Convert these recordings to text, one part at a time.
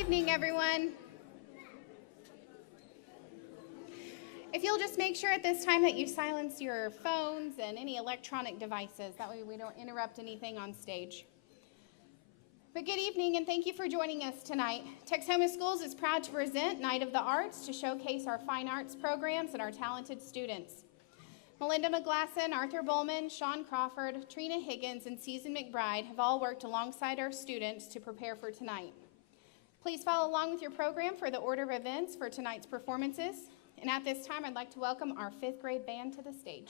evening, everyone. If you'll just make sure at this time that you silence your phones and any electronic devices, that way we don't interrupt anything on stage. But good evening, and thank you for joining us tonight. Texoma Schools is proud to present Night of the Arts to showcase our fine arts programs and our talented students. Melinda McGlasson, Arthur Bowman, Sean Crawford, Trina Higgins, and Susan McBride have all worked alongside our students to prepare for tonight. Please follow along with your program for the order of events for tonight's performances. And at this time, I'd like to welcome our 5th grade band to the stage.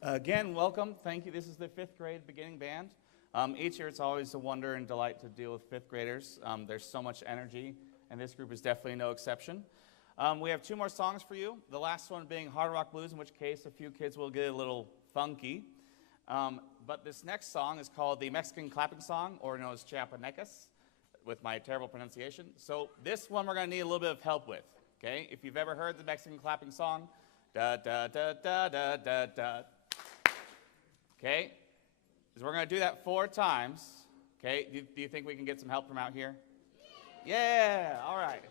Again, welcome. Thank you. This is the 5th grade beginning band. Each year it's always a wonder and delight to deal with 5th graders. There's so much energy, and this group is definitely no exception. We have 2 more songs for you, the last one being Hard Rock Blues, in which case a few kids will get a little funky. But this next song is called the Mexican Clapping Song, or known as Chiapanecas, with my terrible pronunciation. So this one we're going to need a little bit of help with, okay? If you've ever heard the Mexican Clapping Song, da-da-da-da-da-da-da. Okay, so we're going to do that 4 times. Okay, do you think we can get some help from out here? Yeah, all right.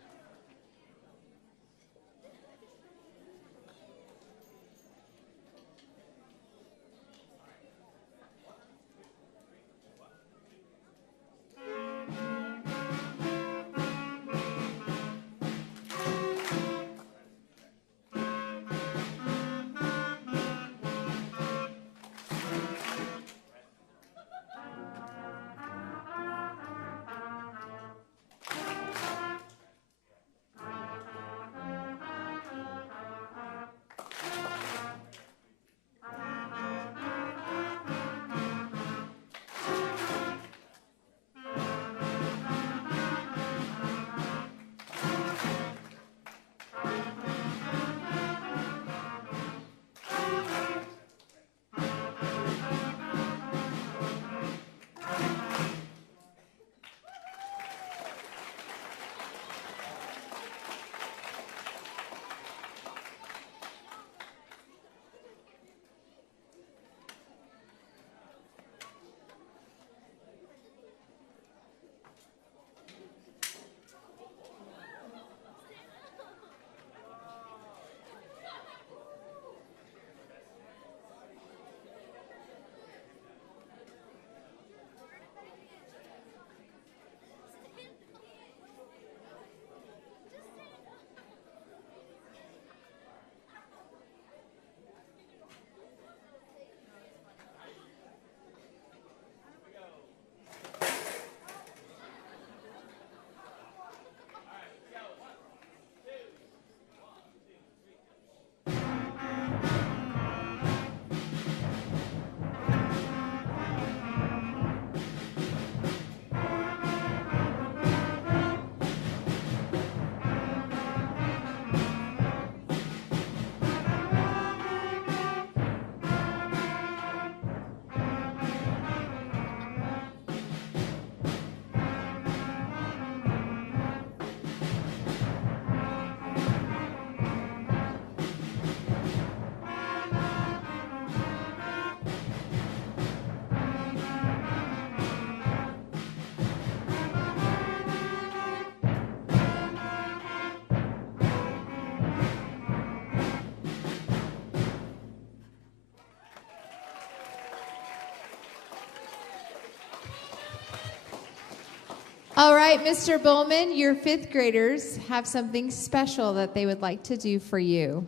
All right, Mr. Bowman, your fifth graders have something special that they would like to do for you.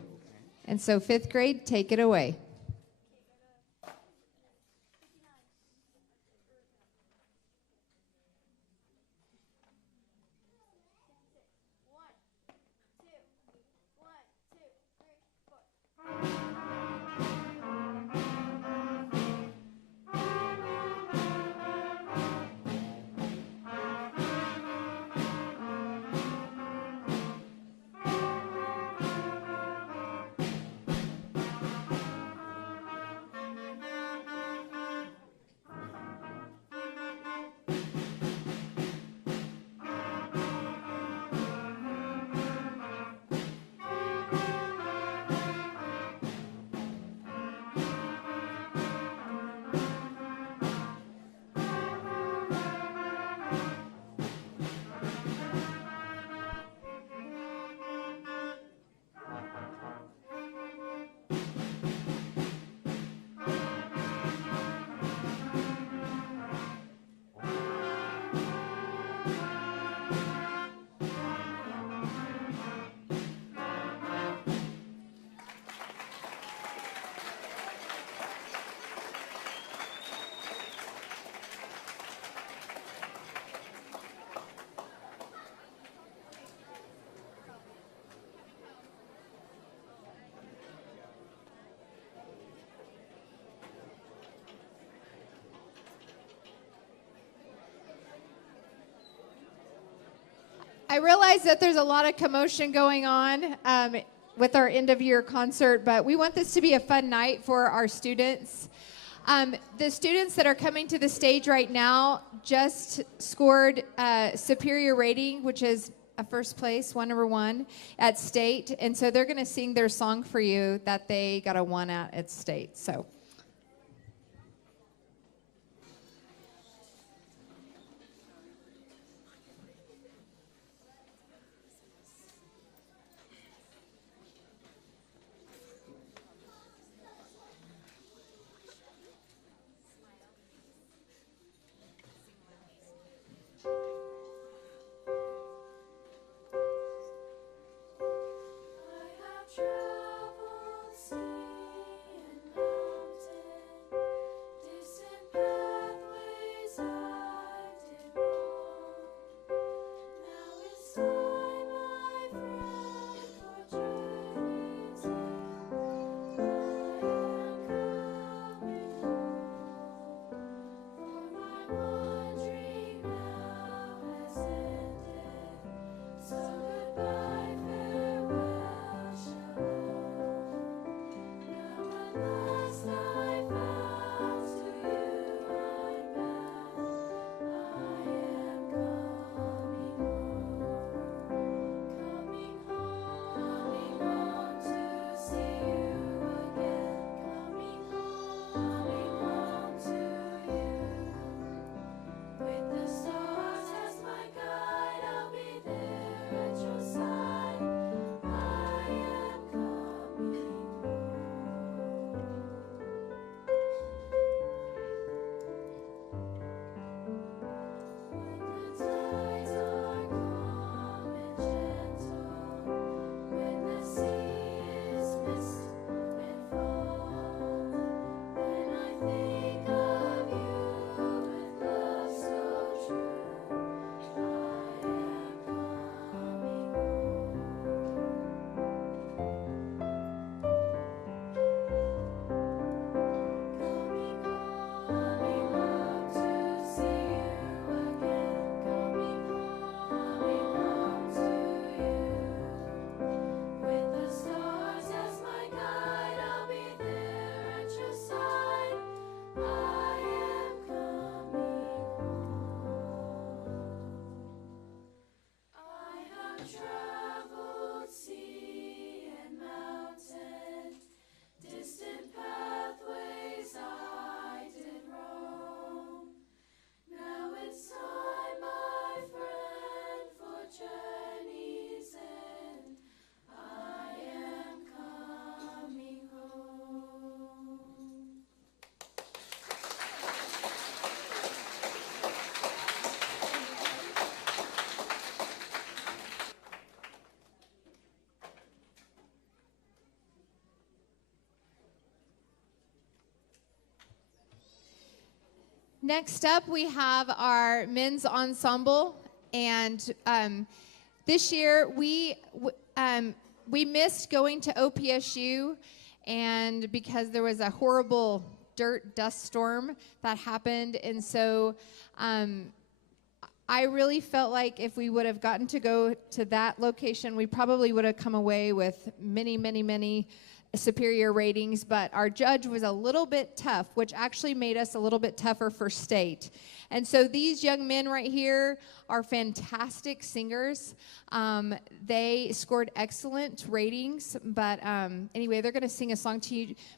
And so fifth grade, take it away. I realize that there's a lot of commotion going on with our end of year concert, but we want this to be a fun night for our students. The students that are coming to the stage right now just scored superior rating, which is a first place, number one at state. And so they're going to sing their song for you that they got a 1 at state. So. Traveled sea and mountain. Next up, we have our men's ensemble, and this year we missed going to OPSU, and because there was a horrible dirt dust storm that happened, and so I really felt like if we would have gotten to go to that location, we probably would have come away with many, many, many superior ratings, but our judge was a little bit tough, which actually made us a little bit tougher for state. And so these young men right here are fantastic singers. They scored excellent ratings, but anyway, they're going to sing a song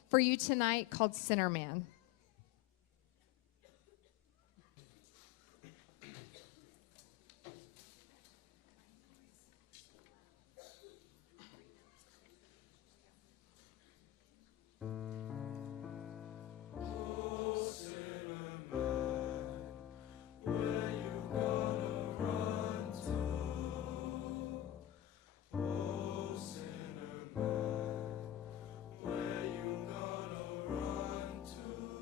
for you tonight called Sinner Man. Where you gonna run to?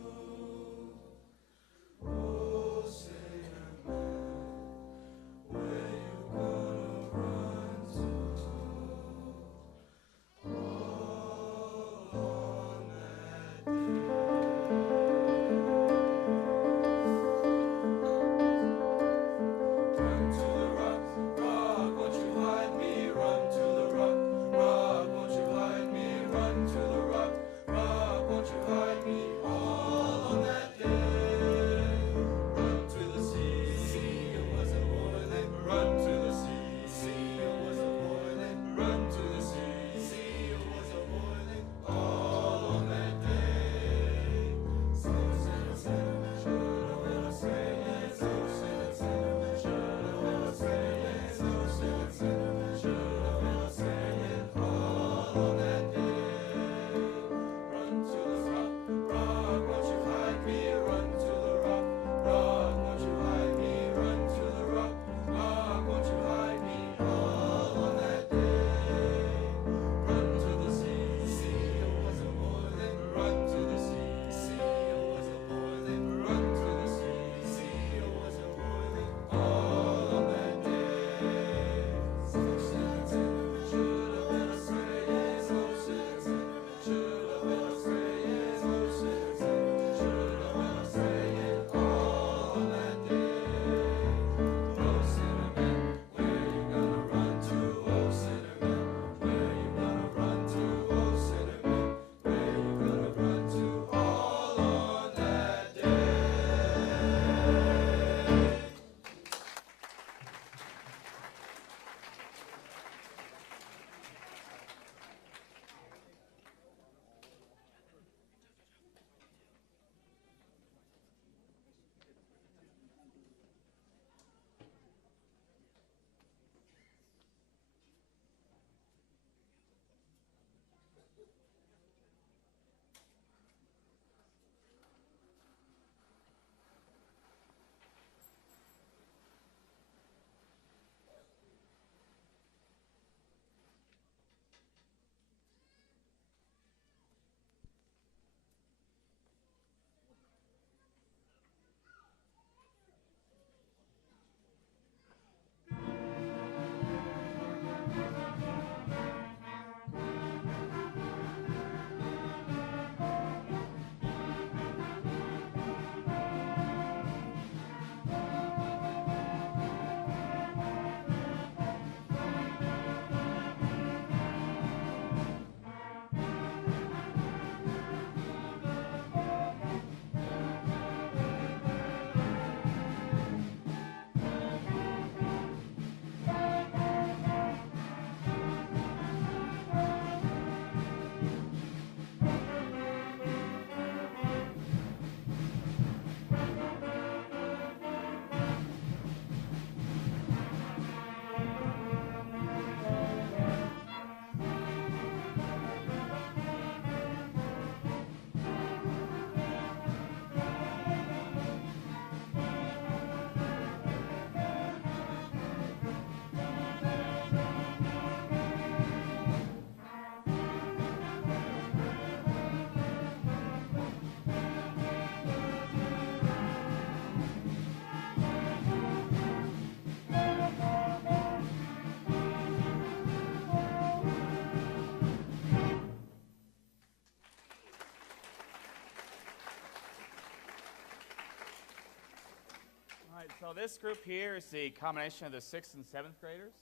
right, so this group here is the combination of the 6th and 7th graders.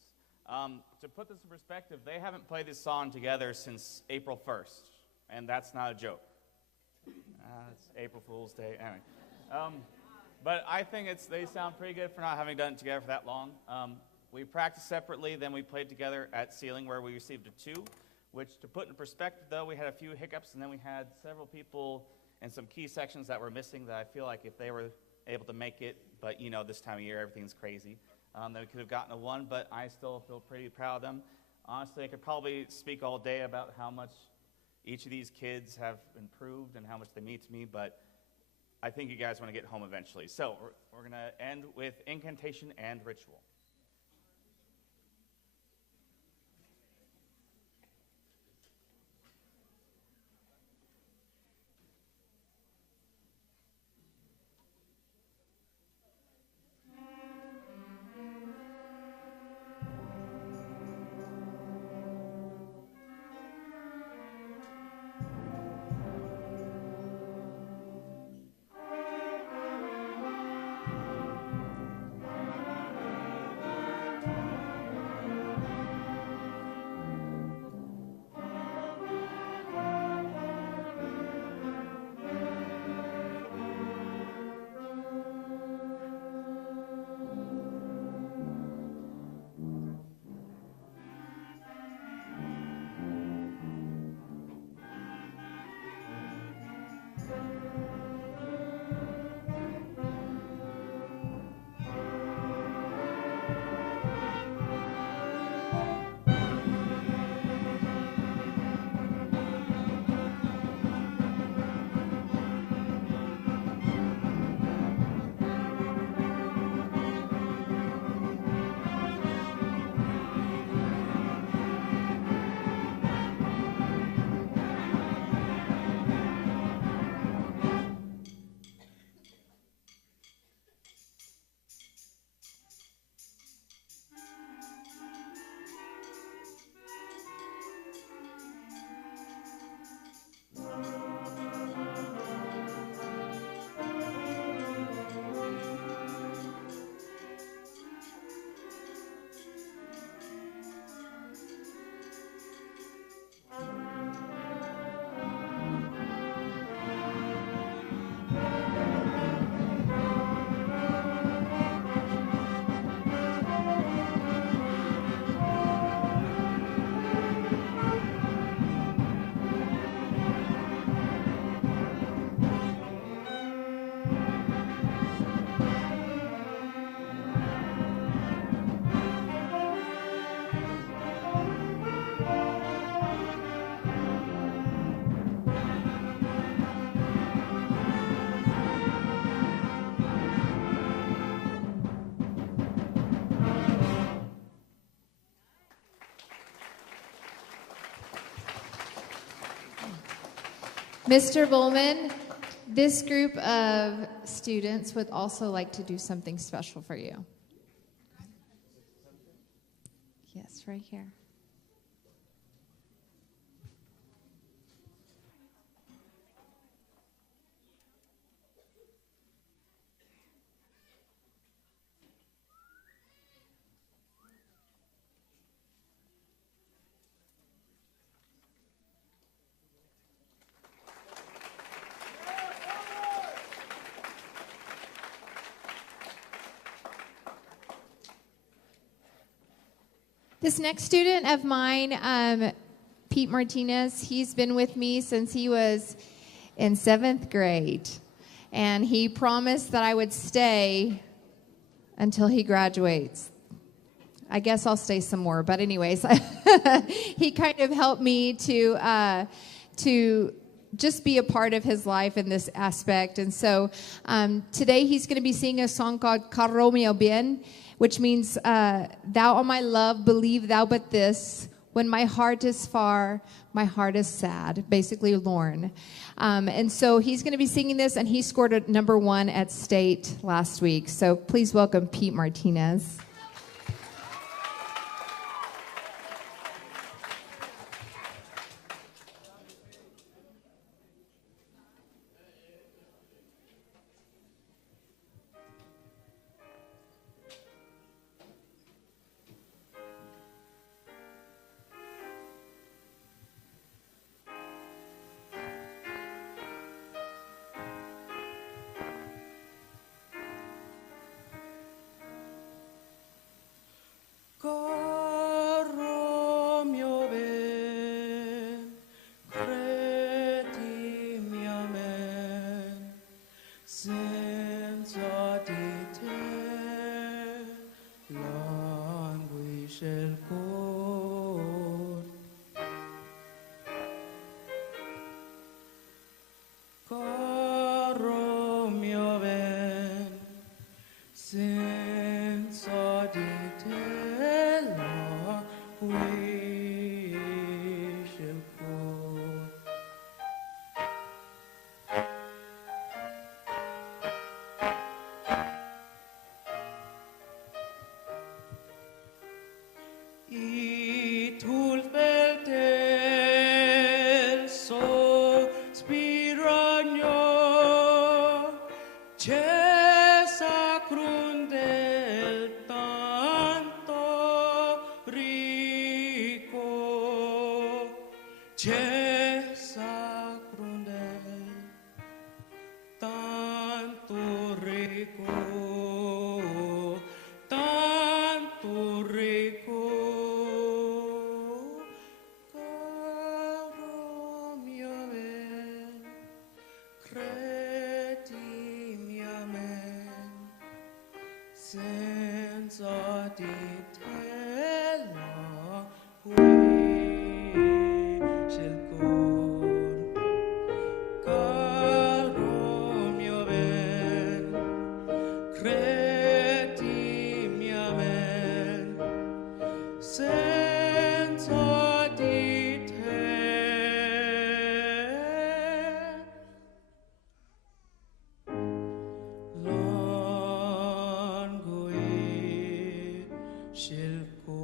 To put this in perspective, they haven't played this song together since April 1st, and that's not a joke. It's April Fool's Day. Anyway, but I think they sound pretty good for not having done it together for that long. We practiced separately, then we played together at Ceiling where we received a 2, which to put in perspective though, we had a few hiccups and then we had several people in some key sections that were missing that I feel like if they were able to make it, but you know, this time of year everything's crazy, then we could have gotten a 1, but I still feel pretty proud of them. Honestly, I could probably speak all day about how much each of these kids have improved and how much they mean to me, but I think you guys want to get home eventually. So we're going to end with incantation and ritual. Mr. Bowman, this group of students would also like to do something special for you. Yes, right here. This next student of mine, Pete Martinez, he's been with me since he was in 7th grade. And he promised that I would stay until he graduates. I guess I'll stay some more. But anyways, he kind of helped me to just be a part of his life in this aspect. And so today he's going to be singing a song called Carro Mio Bien, which means, thou, O my love, believe thou but this. When my heart is far, my heart is sad. Basically, Lorne. And so he's going to be singing this, and he scored a #1 at state last week. So please welcome Pete Martinez. של קור. Coro mio ben, senza di te la uisce il cuore. I tulfel del sospiragno, c'è sacrum del tanto rico, c'è sacrum del tanto rico, tanto rico. Caro mio ben, credimi a me, senza di te la uisce il cor. Caro mio ben, credimi a me, senza di te languisce il cor.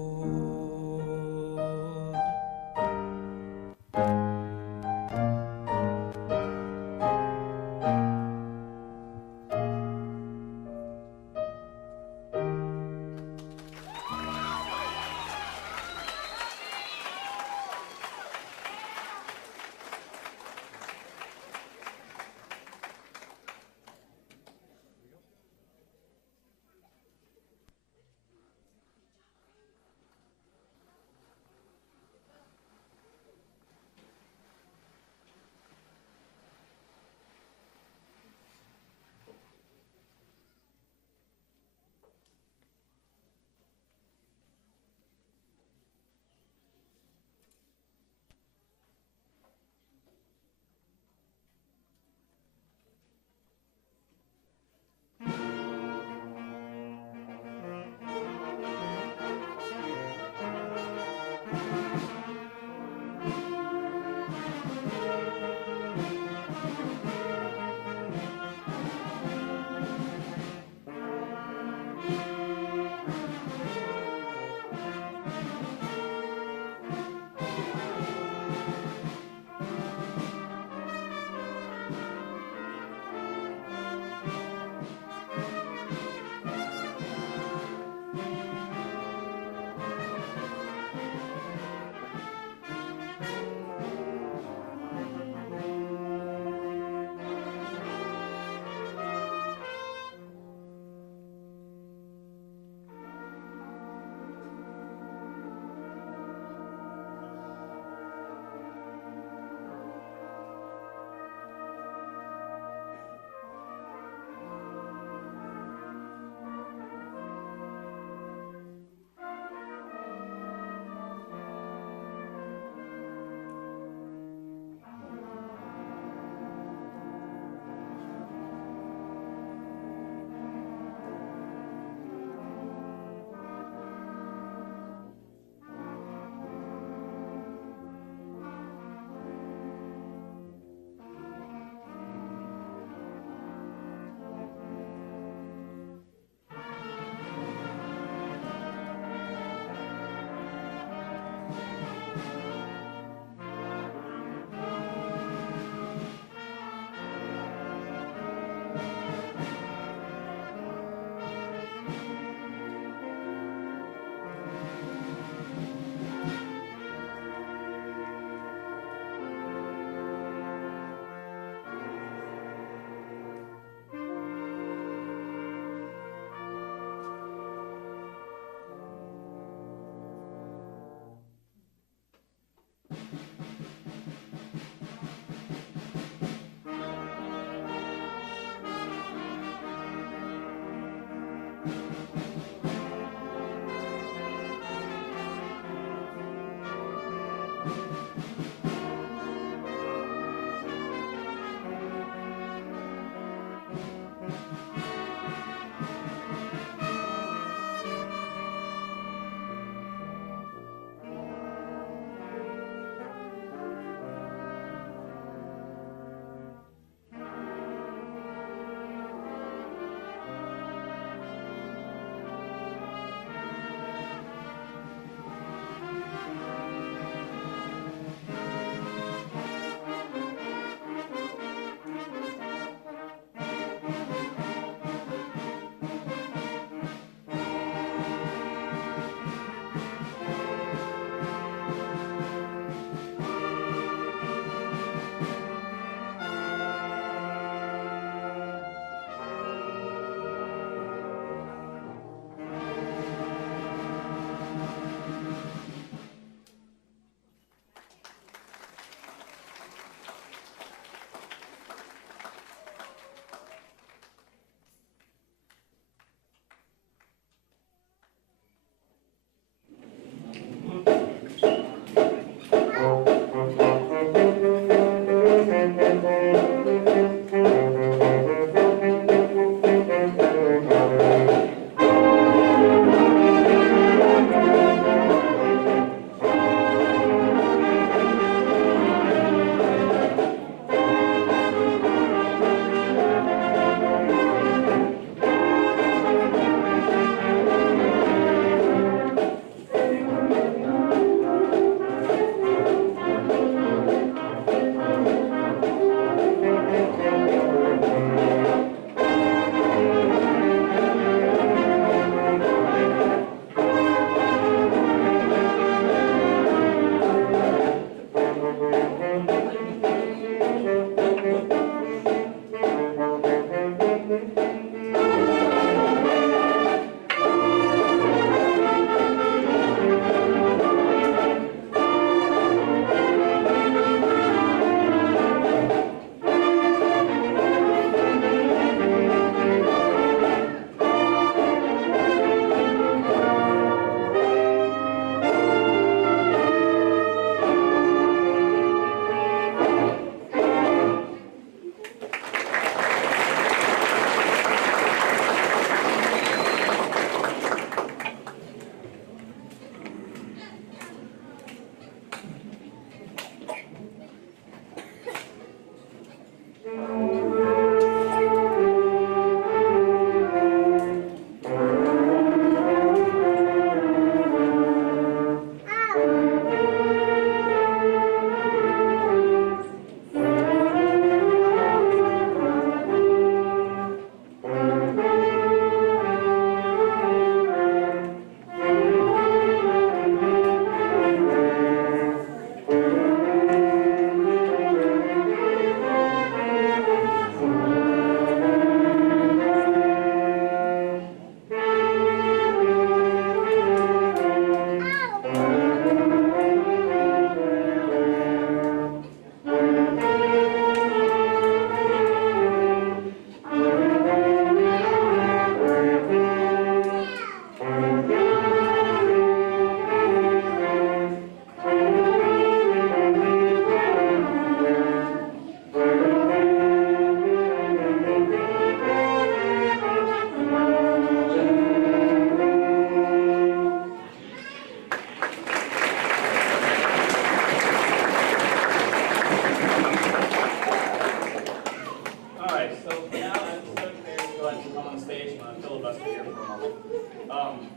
stage. I'm going to filibuster here for a moment.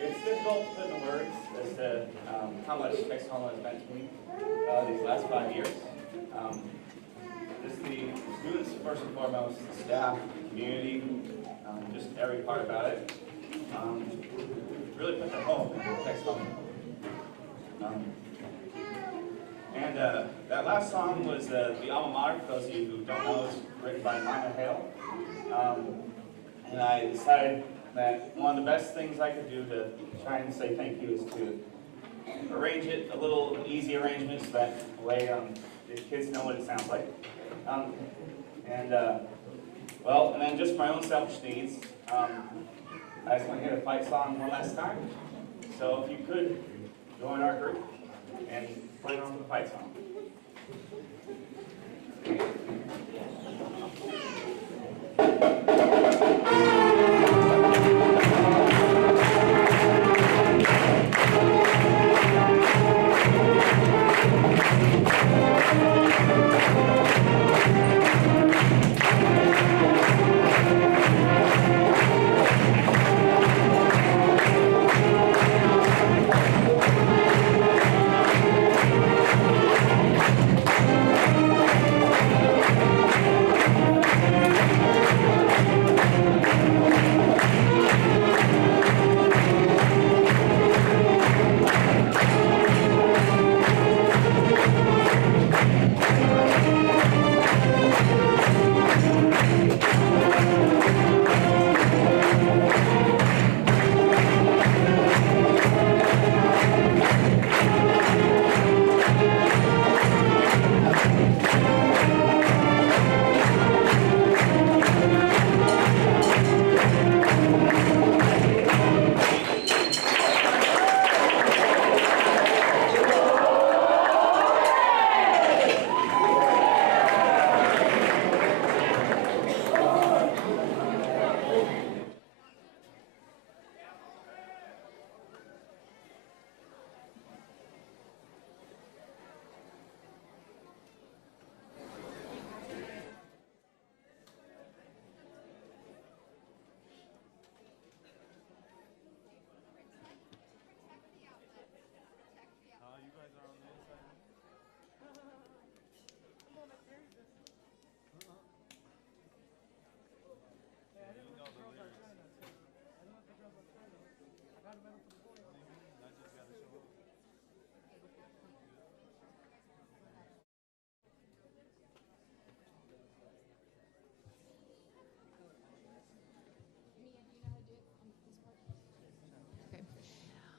It's difficult to put into words as to how much Texoma has meant to me these last 5 years. Just the students, first and foremost, the staff, the community, just every part about it. Really put their home in Texoma. And that last song was the Alma Mater, for those of you who don't know, it's written by Miner Hale. And I decided that one of the best things I could do to try and say thank you is to arrange it, a little easy arrangement, so that way the kids know what it sounds like. Well, and then just for my own selfish needs, I just want to hear the fight song one last time. So if you could join our group and play on the fight song.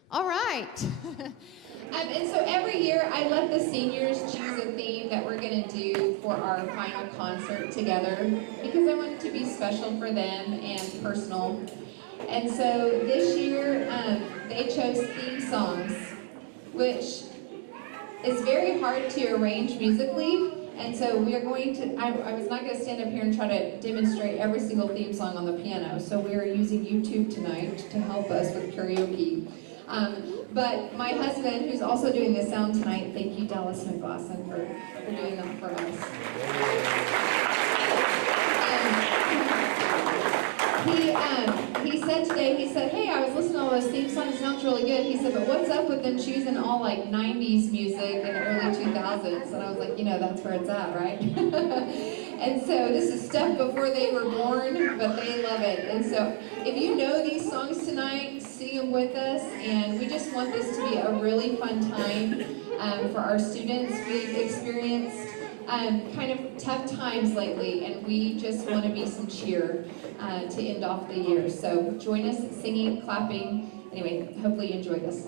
All right. And so every year I let the seniors choose a theme that we're going to do for our final concert together because I want it to be special for them and personal. And so this year they chose theme songs, which is very hard to arrange musically. And so we are going to, I was not going to stand up here and try to demonstrate every single theme song on the piano. So we are using YouTube tonight to help us with karaoke. But my husband, who's also doing the sound tonight, thank you, Dallas McGlosson, for doing that for us. He said today, he said, hey, I was listening to all those theme songs, it sounds really good. He said, but what's up with them choosing all like 90s music and early 2000s? And I was like, you know, that's where it's at, right? And so this is stuff before they were born, but they love it. And so if you know these songs tonight, sing them with us. And we just want this to be a really fun time for our students. We've experienced kind of tough times lately, and we just want to be some cheer to end off the year. So join us singing, clapping. Anyway, hopefully you enjoy this.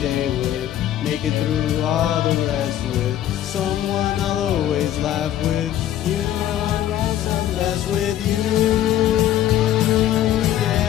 day with, make it through all the rest with someone I'll always laugh with. You know I'd rather less with you. Yeah.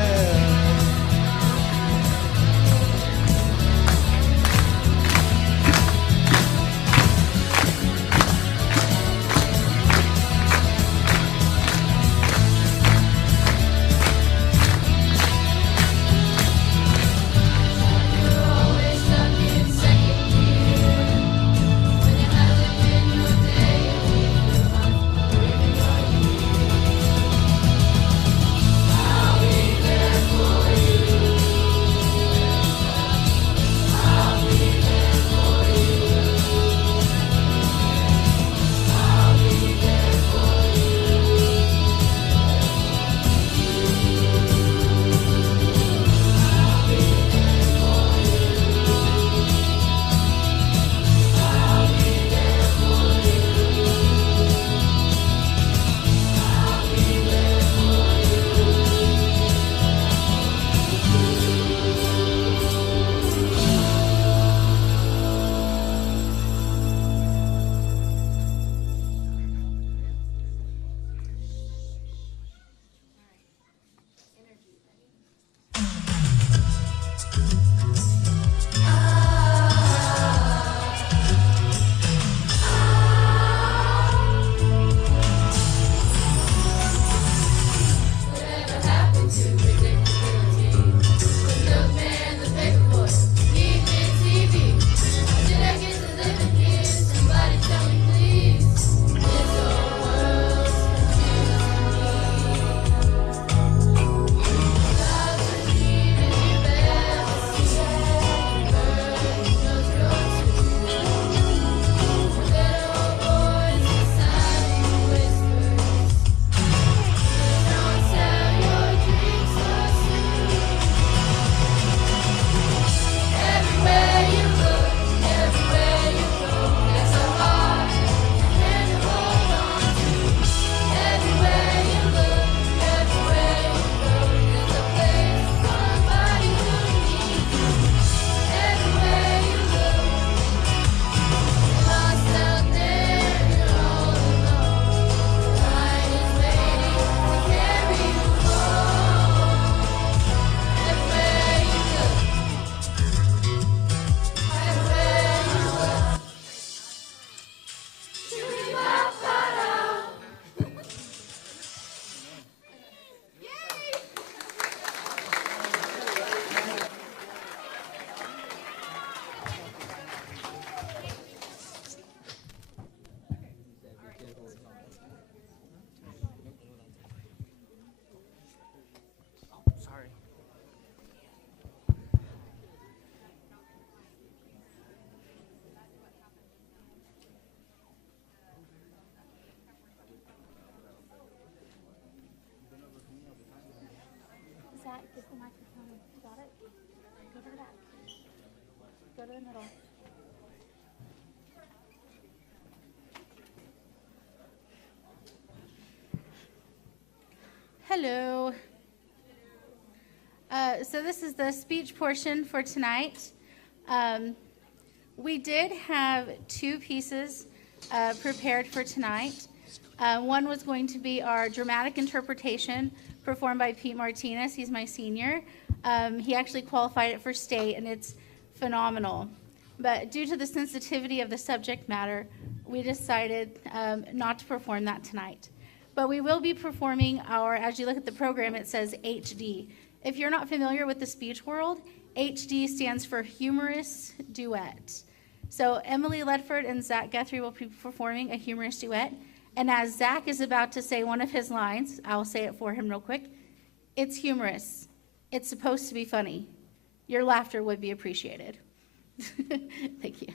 Sorry. Zach, get the microphone. You got it? Go to the back. Go to the middle. Hello. So this is the speech portion for tonight. We did have two pieces prepared for tonight. One was going to be our dramatic interpretation performed by Pete Martinez. He's my senior. He actually qualified it for state, and it's phenomenal. But due to the sensitivity of the subject matter, we decided not to perform that tonight. But we will be performing our, as you look at the program, it says HD. If you're not familiar with the speech world, HD stands for humorous duet. So Emily Ledford and Zach Guthrie will be performing a humorous duet. And as Zach is about to say one of his lines, I'll say it for him real quick. It's humorous. It's supposed to be funny. Your laughter would be appreciated. Thank you.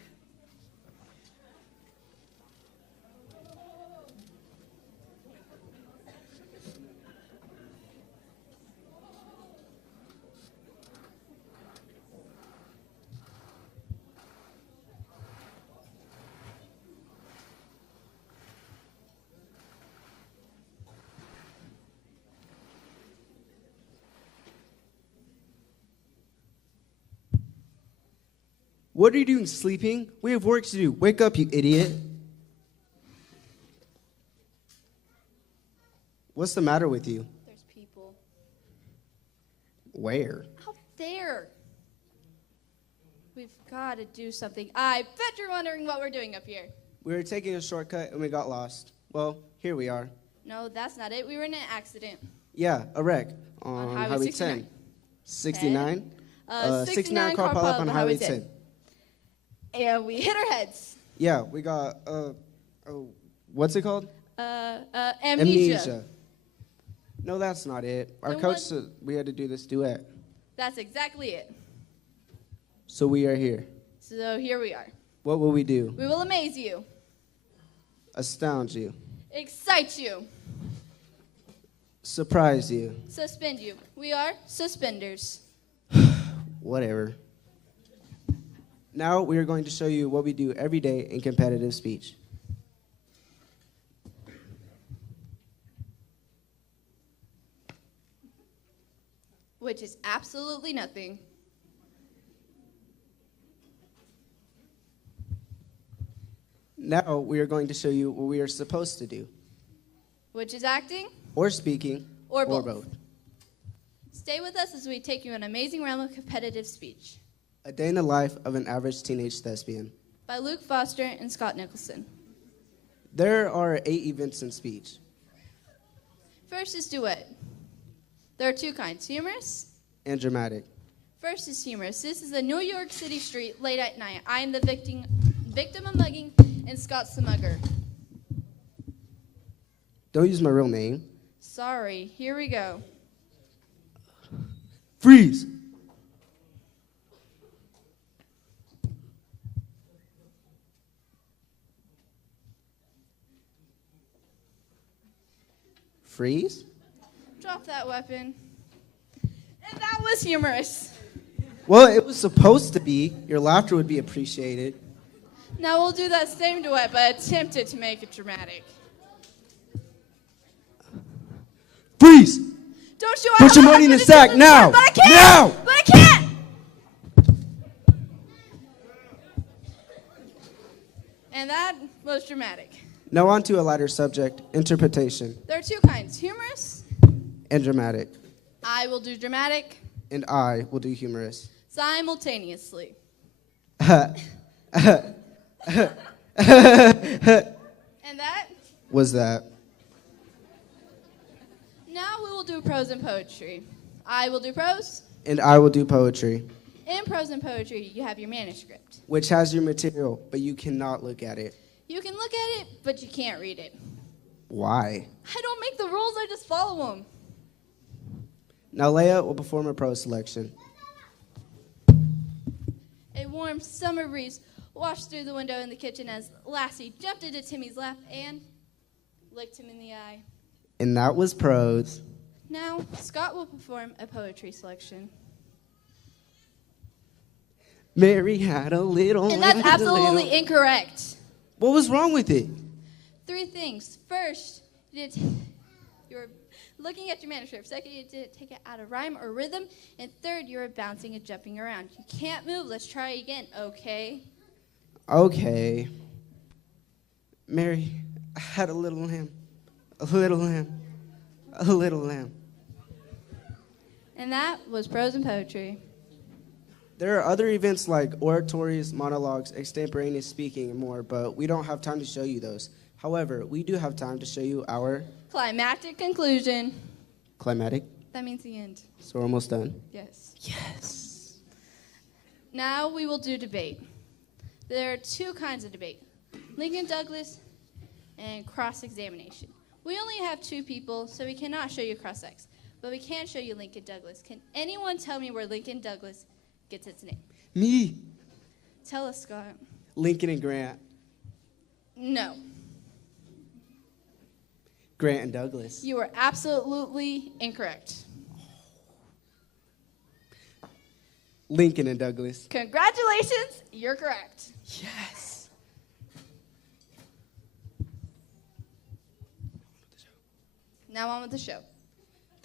What are you doing, sleeping? We have work to do. Wake up, you idiot. What's the matter with you? There's people Where? out there. We've got to do something. I bet you're wondering what we're doing up here. We were taking a shortcut and we got lost. Well, here we are. No, that's not it. We were in an accident. Yeah, a wreck On on Highway Highway 69. 10. 69? 69 car pileup on Highway 10. And we hit our heads. Yeah, we got, what's it called? Amnesia. No, that's not it. Our Then coach what? said we had to do this duet. That's exactly it. So we are here. So here we are. What will we do? We will amaze you, Astound you. excite you, Surprise you. suspend you. We are suspenders. Whatever. Now we are going to show you what we do every day in competitive speech. Which is absolutely nothing. Now we are going to show you what we are supposed to do. Which is acting. Or speaking. Or both. Stay with us as we take you an amazing realm of competitive speech. A Day in the Life of an Average Teenage Thespian. By Luke Foster and Scott Nicholson. There are 8 events in speech. First is duet. There are 2 kinds, humorous. And dramatic. First is humorous. This is a New York City street late at night. I am the victim of mugging, and Scott's the mugger. Don't use my real name. Sorry, here we go. Freeze! Freeze? Drop that weapon. And that was humorous. Well, it was supposed to be. Your laughter would be appreciated. Now we'll do that same duet, but attempted to make it dramatic. Freeze! Don't you? Put your money in the sack now! But I can't! Now! But I can't! And that was dramatic. Now on to a lighter subject, interpretation. There are 2 kinds, humorous. And dramatic. I will do dramatic And I will do humorous. simultaneously. Was And that, that? now we will do prose and poetry. I will do prose. And I will do poetry, In prose and poetry, you have your manuscript. which has your material, but you cannot look at it. You can look at it, but you can't read it. Why? I don't make the rules, I just follow them. Now Leia will perform a prose selection. A warm summer breeze washed through the window in the kitchen as Lassie jumped into Timmy's lap and licked him in the eye. And that was prose. Now, Scott will perform a poetry selection. Mary had a little. And that's little- absolutely incorrect. What was wrong with it? 3 things. First, you were looking at your manuscript. Second, you didn't take it out of rhyme or rhythm. And third, you were bouncing and jumping around. You can't move. Let's try again, okay? Okay. Mary had a little lamb. A little lamb. A little lamb. And that was prose and poetry. There are other events like oratories, monologues, extemporaneous speaking, and more, but we don't have time to show you those. However, we do have time to show you our Climactic conclusion. climatic. That means the end. So we're almost done. Yes. Yes. Now we will do debate. There are 2 kinds of debate. Lincoln Douglas and cross-examination. We only have 2 people, so we cannot show you cross-ex. But we can show you Lincoln Douglas. Can anyone tell me where Lincoln Douglas gets its name? Me, Tell us, Scott. Lincoln and Grant. No. Grant and Douglas. You are absolutely incorrect. Lincoln and Douglas. Congratulations, you're correct. Yes. Now on with the show.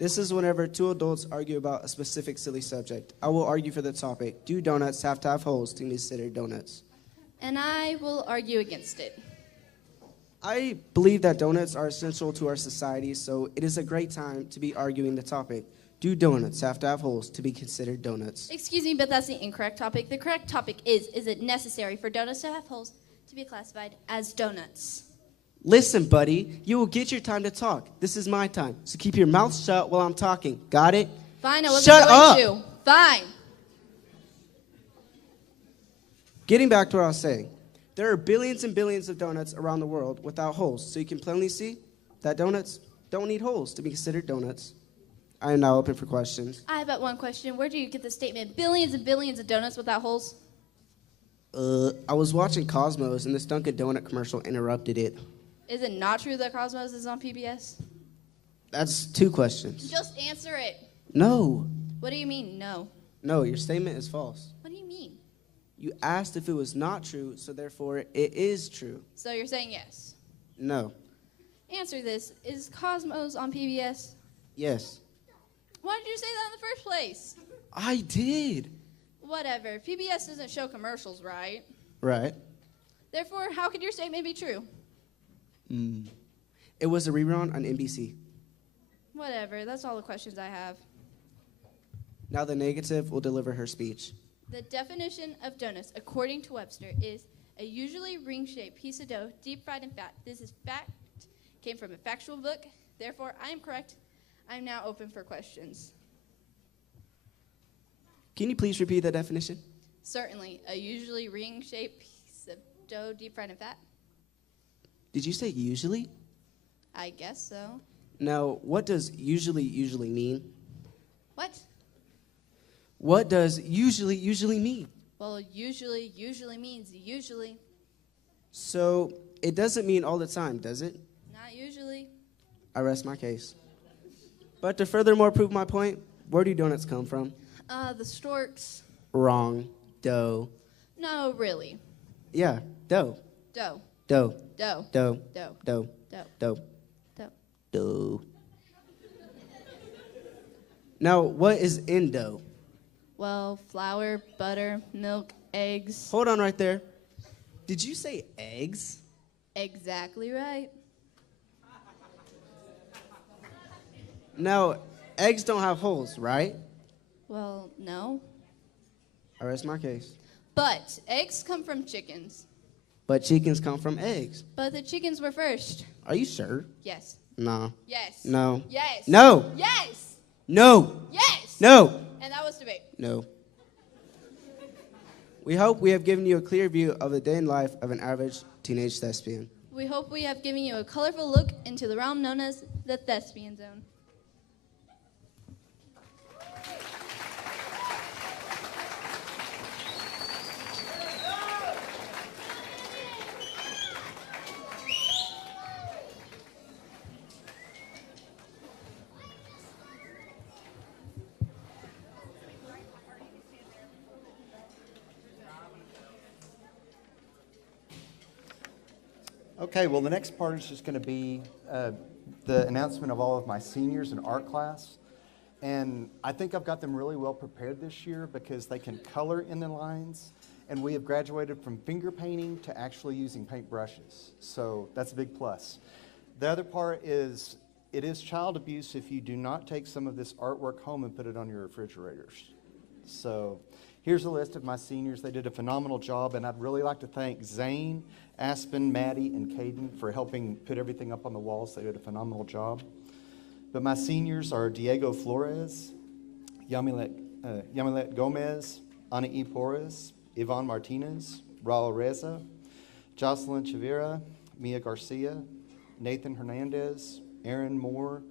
This is whenever two adults argue about a specific silly subject. I will argue for the topic. Do donuts have to have holes to be considered donuts? And I will argue against it. I believe that donuts are essential to our society, so it is a great time to be arguing the topic. Do donuts have to have holes to be considered donuts? Excuse me, but that's the incorrect topic. The correct topic is it necessary for donuts to have holes to be classified as donuts? Listen, buddy, you will get your time to talk. This is my time, so keep your mouth shut while I'm talking. Got it? Fine, I wasn't Shut going up! to. Fine. Getting back to what I was saying. There are billions and billions of donuts around the world without holes, so you can plainly see that donuts don't need holes to be considered donuts. I am now open for questions. I have but one question. Where do you get the statement, billions and billions of donuts without holes? I was watching Cosmos, and this Dunkin' Donut commercial interrupted it. Is it not true that Cosmos is on PBS? That's two questions. Just answer it. No. What do you mean, no? No, your statement is false. What do you mean? You asked if it was not true, so therefore it is true. So you're saying yes. No. Answer this. Is Cosmos on PBS? Yes. Why did you say that in the first place? I did. Whatever. PBS doesn't show commercials, right? Right. Therefore, how could your statement be true? It was a rerun on NBC. Whatever. That's all the questions I have. Now the negative will deliver her speech. The definition of donuts, according to Webster, is a usually ring-shaped piece of dough, deep fried in fat. This is fact, came from a factual book. Therefore, I am correct. I am now open for questions. Can you please repeat that definition? Certainly, a usually ring-shaped piece of dough, deep fried in fat. Did you say usually? I guess so. Now, what does usually mean? What? What does usually mean? Well, usually means usually. So it doesn't mean all the time, does it? Not usually. I rest my case. But to furthermore prove my point, where do donuts come from? The storks. Wrong. Dough. No, really. Yeah, dough. Dough. Dough. Dough. Dough. Dough. Dough. Dough. Dough. Dough. Dough. Now, what is in dough? Well, flour, butter, milk, eggs. Hold on right there. Did you say eggs? Exactly right. Now, eggs don't have holes, right? Well, no. I rest my case. But eggs come from chickens. But chickens come from eggs. But the chickens were first. Are you sure? Yes. No. Yes. No. Yes. No. Yes. No. Yes. No. And that was debate. No. We hope we have given you a clear view of the day in life of an average teenage thespian. We hope we have given you a colorful look into the realm known as the Thespian Zone. Okay, well, the next part is just going to be the announcement of all of my seniors in art class. And I think I've got them really well prepared this year because they can color in the lines. And we have graduated from finger painting to actually using paintbrushes. So that's a big plus. The other part is it is child abuse if you do not take some of this artwork home and put it on your refrigerators. So here's a list of my seniors. They did a phenomenal job, and I'd really like to thank Zane, Aspen, Maddie, and Caden for helping put everything up on the walls. They did a phenomenal job. But my seniors are Diego Flores, Yamilet Gomez, Ana E. Porres, Yvonne Martinez, Raul Reza, Jocelyn Chavira, Mia Garcia, Nathan Hernandez, Aaron Moore,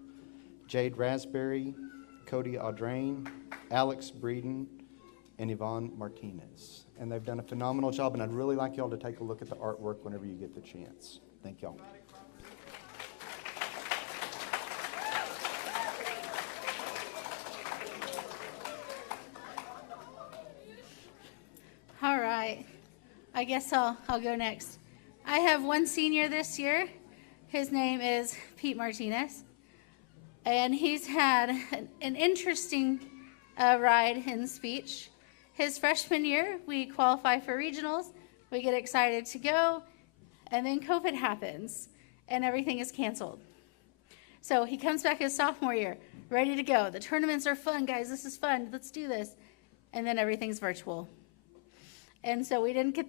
Jade Raspberry, Cody Audrain, Alex Breeden, and Yvonne Martinez. And they've done a phenomenal job, and I'd really like y'all to take a look at the artwork whenever you get the chance. Thank y'all. All right. I guess I'll go next. I have one senior this year. His name is Pete Martinez. And he's had an interesting ride in speech. His freshman year, we qualify for regionals. We get excited to go, and then COVID happens, and everything is canceled. So he comes back his sophomore year, ready to go. The tournaments are fun, guys. This is fun. Let's do this. And then everything's virtual. And so we didn't get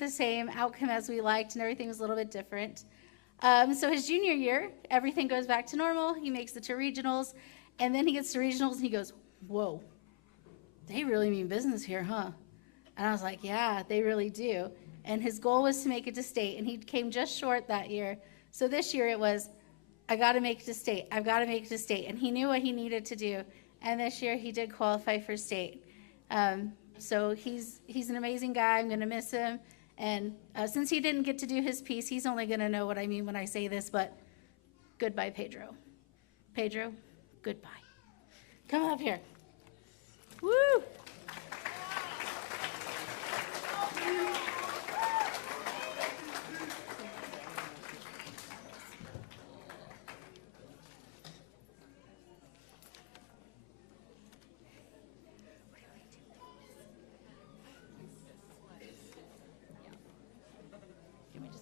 the same outcome as we liked, and everything was a little bit different. So his junior year, everything goes back to normal. He makes it to regionals, and then he gets to regionals, and he goes, whoa, they really mean business here, huh? And I was like, yeah, they really do. And his goal was to make it to state, and he came just short that year. So this year it was, I got to make it to state. I've got to make it to state. And he knew what he needed to do. And this year he did qualify for state. So he's an amazing guy. I'm going to miss him. And since he didn't get to do his piece, he's only going to know what I mean when I say this, but goodbye, Pedro. Pedro, goodbye. Come up here. Woo!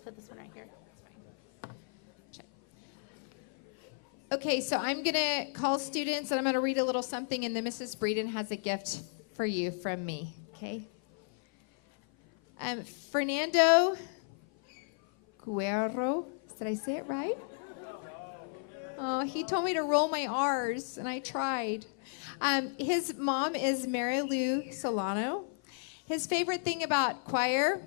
Put this one right here. Okay, so I'm going to call students, and I'm going to read a little something, and then Mrs. Breeden has a gift for you from me, okay? Fernando Guerrero, did I say it right? Oh, he told me to roll my R's, and I tried. His mom is Mary Lou Solano. His favorite thing about choir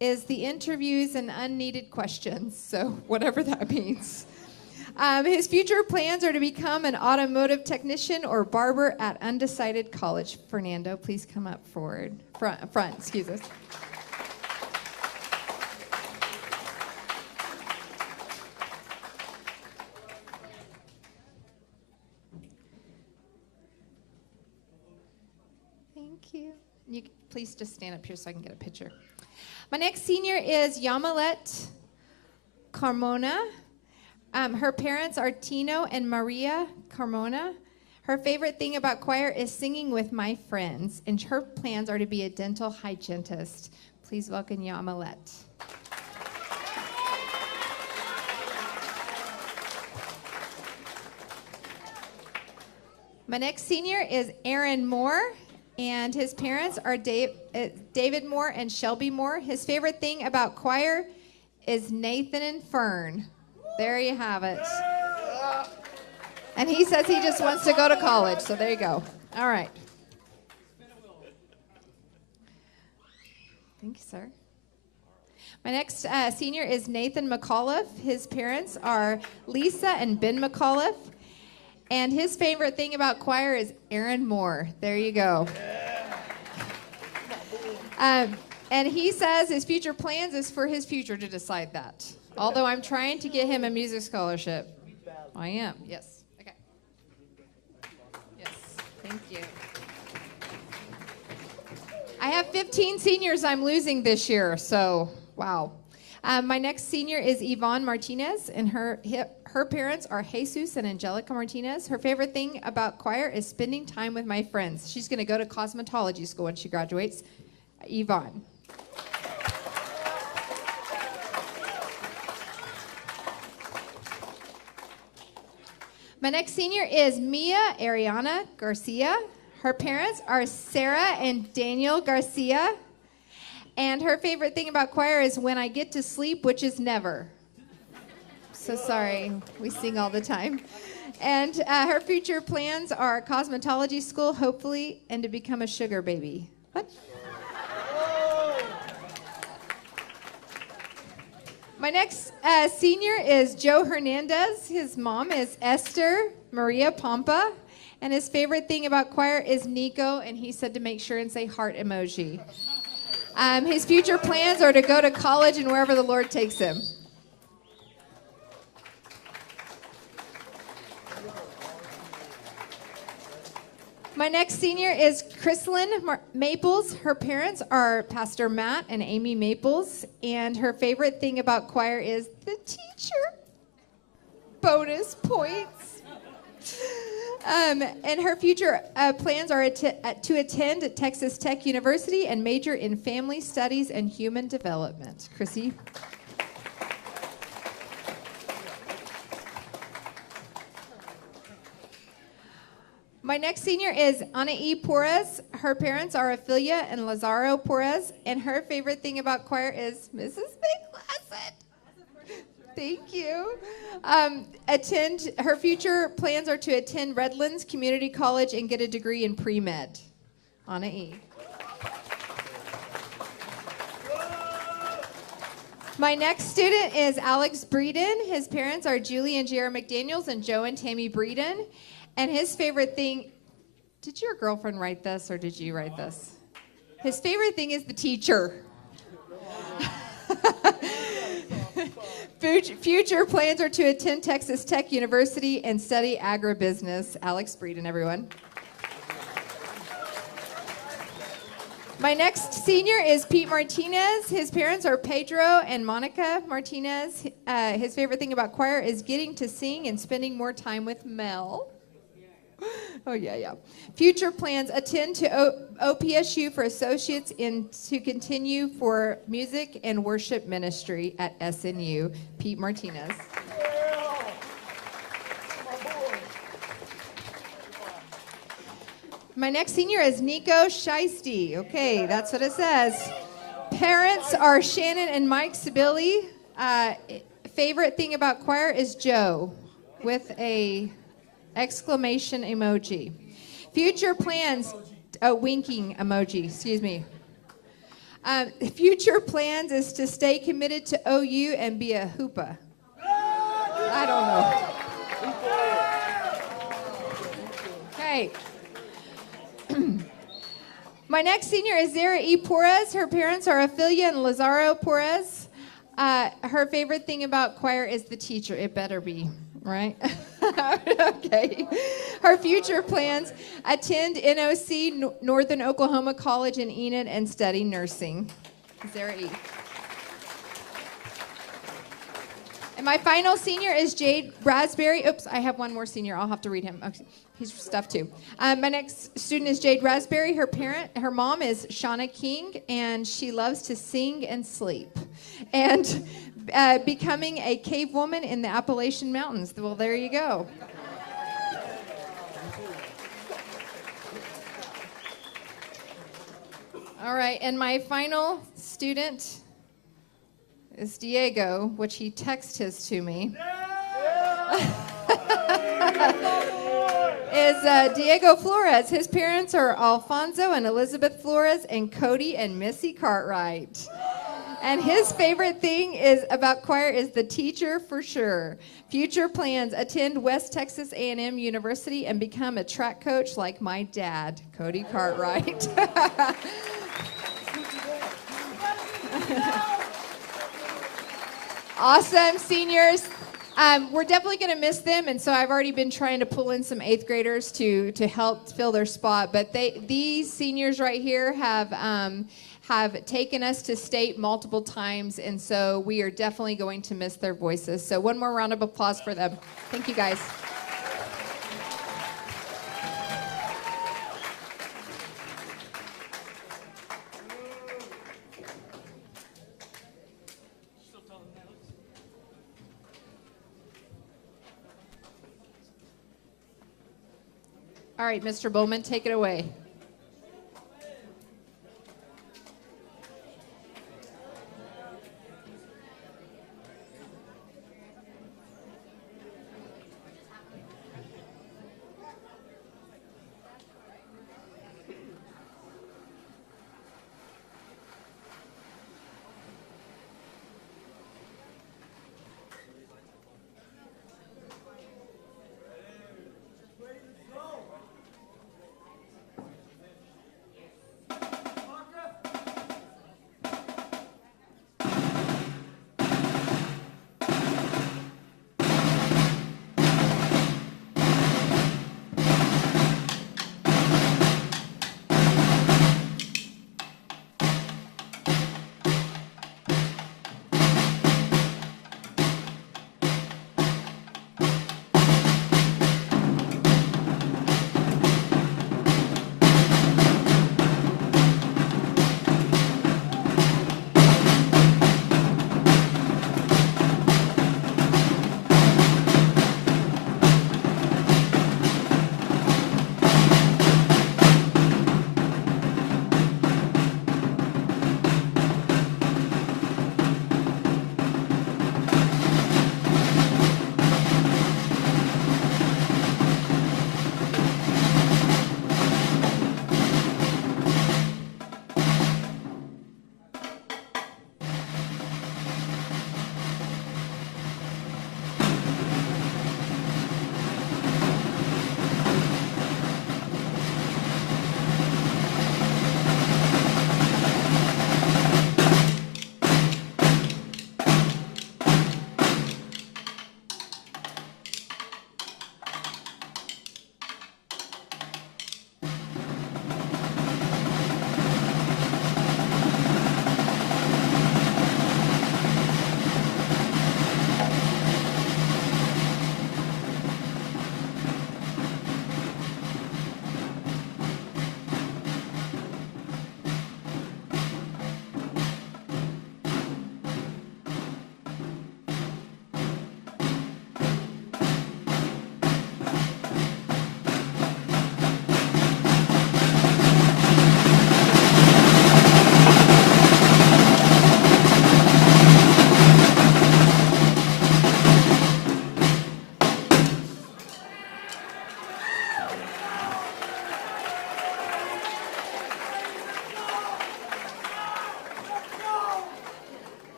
is the interviews and unneeded questions, so whatever that means. His future plans are to become an automotive technician or barber at Undecided College. Fernando, please come up forward. Front, excuse us. Thank you. You please just stand up here so I can get a picture. My next senior is Yamilet Carmona. Her parents are Tino and Maria Carmona. Her favorite thing about choir is singing with my friends, and her plans are to be a dental hygienist. Please welcome Yamilet. My next senior is Aaron Moore. And his parents are David Moore and Shelby Moore. His favorite thing about choir is Nathan and Fern. There you have it. And he says he just wants to go to college, so there you go. All right. Thank you, sir. My next senior is Nathan McAuliffe. His parents are Lisa and Ben McAuliffe. And his favorite thing about choir is Aaron Moore. There you go. And he says his future plans is for his future to decide that. Although I'm trying to get him a music scholarship. I am, yes. Okay. Yes, thank you. I have 15 seniors I'm losing this year, so wow. My next senior is Yvonne Martinez, and her parents are Jesus and Angelica Martinez. Her favorite thing about choir is spending time with my friends. She's going to go to cosmetology school when she graduates. Yvonne. My next senior is Mia Ariana Garcia. Her parents are Sarah and Daniel Garcia. And her favorite thing about choir is when I get to sleep, which is never. So sorry, we sing all the time. And her future plans are cosmetology school, hopefully, and to become a sugar baby. What? My next senior is Joe Hernandez. His mom is Esther Maria Pompa. And his favorite thing about choir is Nico, and he said to make sure and say heart emoji. His future plans are to go to college and wherever the Lord takes him. My next senior is Chrysalyn Maples. Her parents are Pastor Matt and Amy Maples, and her favorite thing about choir is the teacher. Bonus points. And her future plans are to attend Texas Tech University and major in family studies and human development. Chrissy? My next senior is Anaí Porras. Her parents are Ophelia and Lazaro Porras, and her favorite thing about choir is Mrs. McClassen. Thank you. Her future plans are to attend Redlands Community College and get a degree in pre-med. Anaí. My next student is Alex Breeden. His parents are Julie and Jared McDaniels and Joe and Tammy Breeden. And his favorite thing, did your girlfriend write this or did you write this? His favorite thing is the teacher. Future plans are to attend Texas Tech University and study agribusiness. Alex Breeden, everyone. My next senior is Pete Martinez. His parents are Pedro and Monica Martinez. His favorite thing about choir is getting to sing and spending more time with Mel. Oh, yeah. Future plans, attend to OPSU for associates to continue for music and worship ministry at SNU. Pete Martinez. My next senior is Nico Scheisty. Okay, that's what it says. Parents are Shannon and Mike Sibili. Favorite thing about choir is Joe with a exclamation emoji. Future plans, winking emoji, excuse me. Future plans is to stay committed to OU and be a hoopa. I don't know. Okay. My next senior is Zara E. Porras. Her parents are Ophelia and Lazaro Porras. Her favorite thing about choir is the teacher. It better be, right? Okay. Her future plans, attend NOC, Northern Oklahoma College in Enid, and study nursing. Zara E. And my final senior is Jade Raspberry. Oops, I have one more senior. I'll have to read him. Okay. He's stuffed too. My next student is Jade Raspberry. Her mom is Shauna King, and she loves to sing and sleep. And becoming a cave woman in the Appalachian Mountains. Well, there you go. All right, and my final student is Diego, which he texted his to me. Is Diego Flores. His parents are Alfonso and Elizabeth Flores and Cody and Missy Cartwright. And his favorite thing is about choir is the teacher for sure. Future plans, attend West Texas A&M University and become a track coach like my dad, Cody Cartwright. Awesome, seniors. We're definitely going to miss them, and so I've already been trying to pull in some 8th graders to help fill their spot. But these seniors right here have taken us to state multiple times, and so we are definitely going to miss their voices. So one more round of applause for them. Thank you, guys. All right, Mr. Bowman, take it away.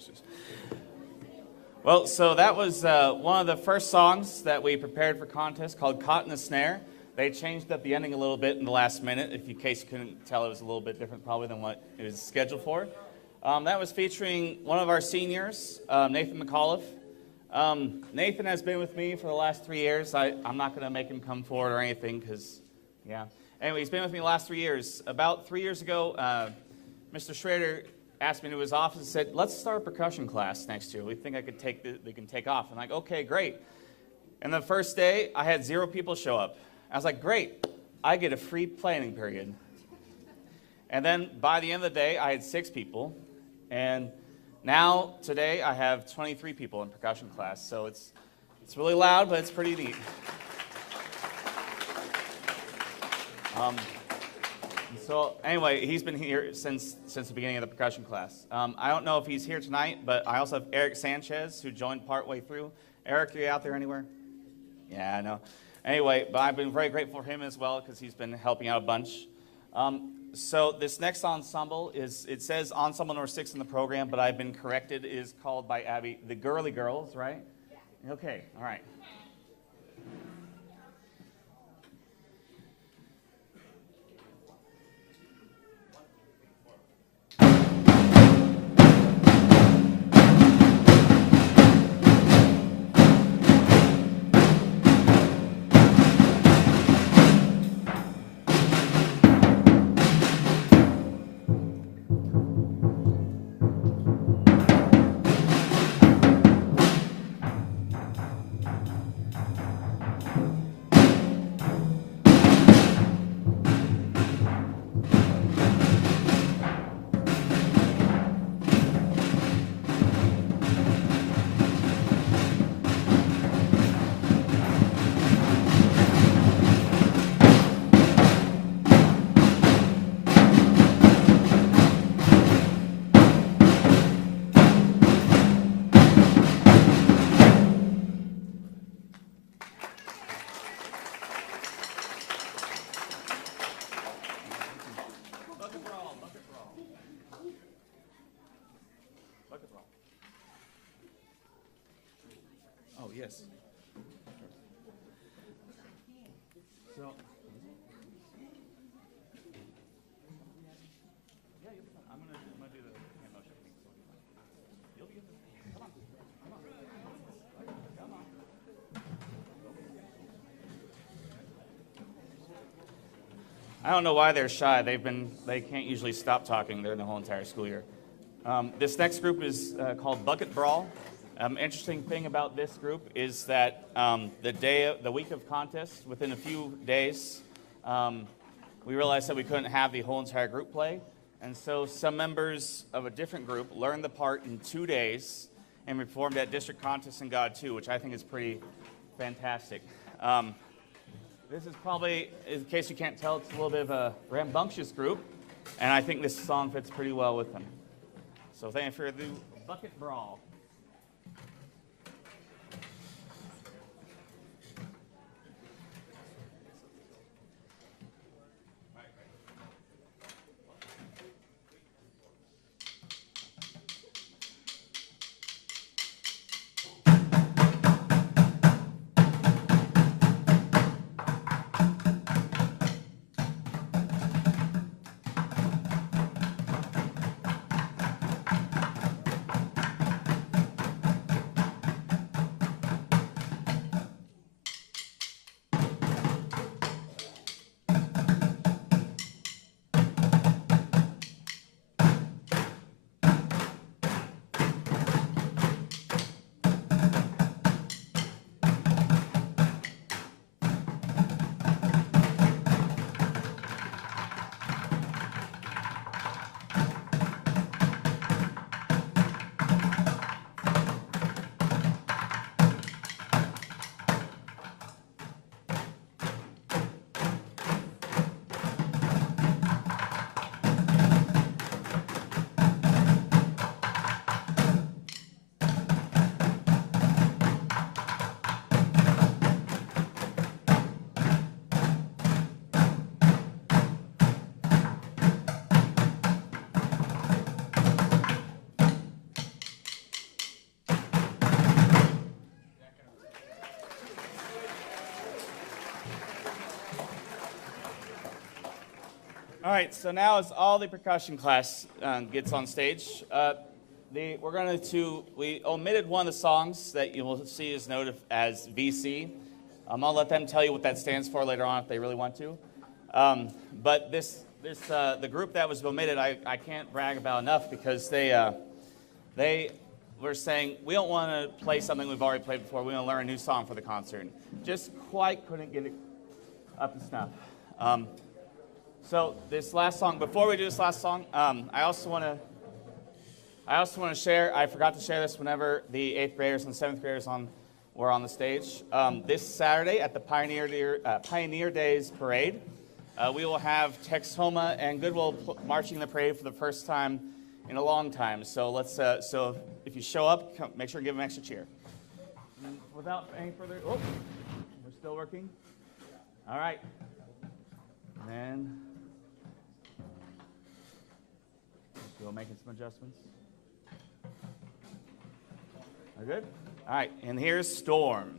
excuses. Well, so that was one of the first songs that we prepared for contest called Caught in the Snare. They changed up the ending a little bit in the last minute. If in case you couldn't tell, it was a little bit different probably than what it was scheduled for. That was featuring one of our seniors, Nathan McAuliffe. Nathan has been with me for the last 3 years. I'm not going to make him come forward or anything because, yeah. Anyway, he's been with me the last 3 years. About 3 years ago, Mr. Schrader asked me to his office and said, let's start a percussion class next year. We think we can take off. I'm like, okay, great. And the first day, I had 0 people show up. I was like, great, I get a free planning period. And then by the end of the day, I had 6 people. And now, today, I have 23 people in percussion class. So it's really loud, but it's pretty neat. So anyway, he's been here since the beginning of the percussion class. I don't know if he's here tonight, but I also have Eric Sanchez, who joined partway through. Eric, are you out there anywhere? Yeah, I know. Anyway, but I've been very grateful for him as well because he's been helping out a bunch. So this next ensemble it says ensemble number 6 in the program, but I've been corrected. It is called by Abby the Girly Girls, right? Yeah. Okay, all right. Oh, yes. So, yeah, I'm gonna do the hand motion. You'll be come on. Come on. I don't know why they're shy. They can't usually stop talking during the whole entire school year. This next group is called Bucket Brawl. Interesting thing about this group is that the week of contest, within a few days, we realized that we couldn't have the whole entire group play. And so some members of a different group learned the part in 2 days and performed at District Contest in God 2, which I think is pretty fantastic. This is probably, in case you can't tell, it's a little bit of a rambunctious group, and I think this song fits pretty well with them. So thank you for the Bucket Brawl. All right, so now as all the percussion class gets on stage, we omitted one of the songs that you will see is noted as VC. I'll let them tell you what that stands for later on if they really want to. But the group that was omitted, I can't brag about enough because they were saying, we don't want to play something we've already played before. We want to learn a new song for the concert. Just quite couldn't get it up to snuff. So this last song, before we do this last song, I also want to share, I forgot to share this whenever the 8th graders and 7th graders were on the stage. This Saturday at the Pioneer Days Parade, we will have Texhoma and Goodwill marching the parade for the first time in a long time. So so if you show up, make sure to give them extra cheer. And without any further, we're still working. All right. And we'll making some adjustments. Are good? All right, and here's Storm.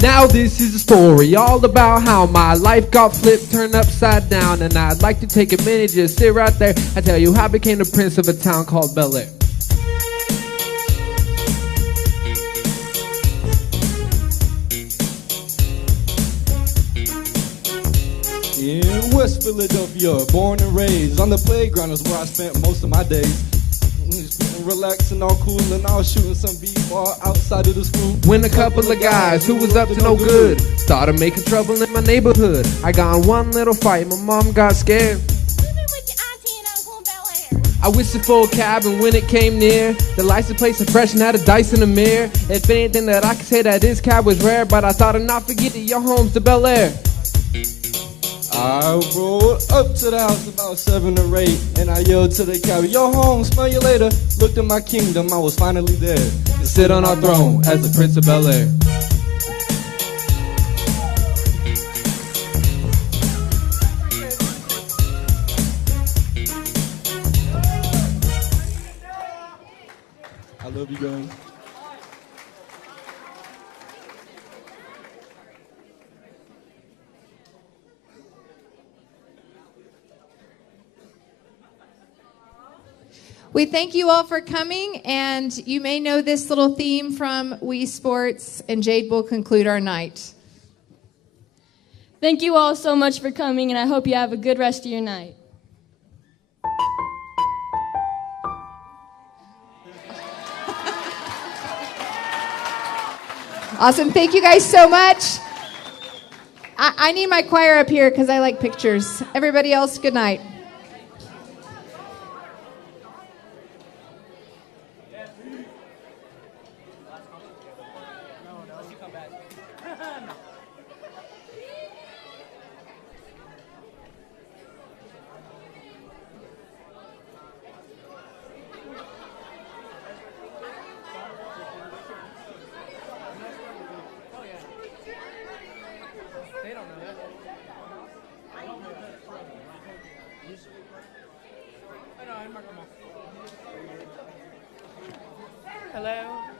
Now this is a story all about how my life got flipped, turned upside down, and I'd like to take a minute, just sit right there. I tell you how I became the prince of a town called Bel Air. In West Philadelphia, born and raised, on the playground is where I spent most of my days. Relaxing, all cool, and all shooting some b-ball outside of the school. When a couple of guys who was up to no good started making trouble in my neighborhood. I got in one little fight, my mom got scared. I whistled for a cab, and when it came near, the license plate so fresh and had a dice in the mirror. If anything that I could say that this cab was rare, but I thought I'd not forget it, your home's to Bel Air. I rolled up to the house about 7 or 8, and I yelled to the cab, "Yo home, smell you later." Looked at my kingdom, I was finally there to Sit on our throne as the Prince of Bel Air. I love you guys. We thank you all for coming, and you may know this little theme from Wii Sports, and Jade will conclude our night. Thank you all so much for coming, and I hope you have a good rest of your night. Awesome. Thank you guys so much. I need my choir up here because I like pictures. Everybody else, good night. Hello.